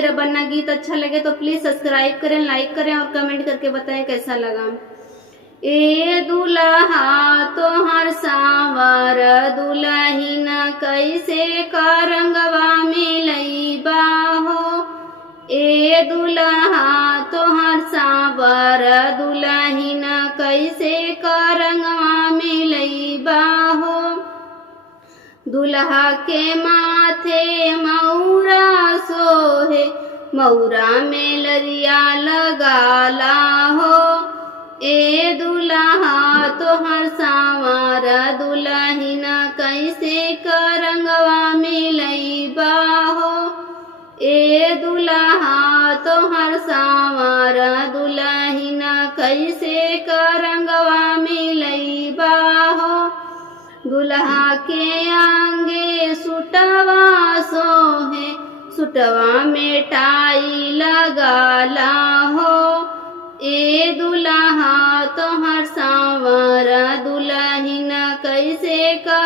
मेरा बनना गीत अच्छा लगे तो प्लीज सब्सक्राइब करें, लाइक करें और कमेंट करके बताएं कैसा लगा। ए दुल्हा तोहर सांवर दुल्हिन कैसे का रंगवा में लईबा हो। ए दुल्हा तोहर सांवर दुल्हिन कैसे का रंगवा में लईबा हो। दुल्हा के माथे मौरा सोहे, मौरा में लरिया लगाला हो। ए दुल्हा तोहर सांवर दुल्हिन कैसे का रंगवा में लईबा हो। ए दुल्हा तोहर सांवर दुल्हिन कैसे का रंगवा में लईबा हो। दुल्हा के आंगे सुटवा सोहे, सुटवा में टाई लगाला हो। ए दुल्हा तोहर सांवर दुल्हिन कैसे का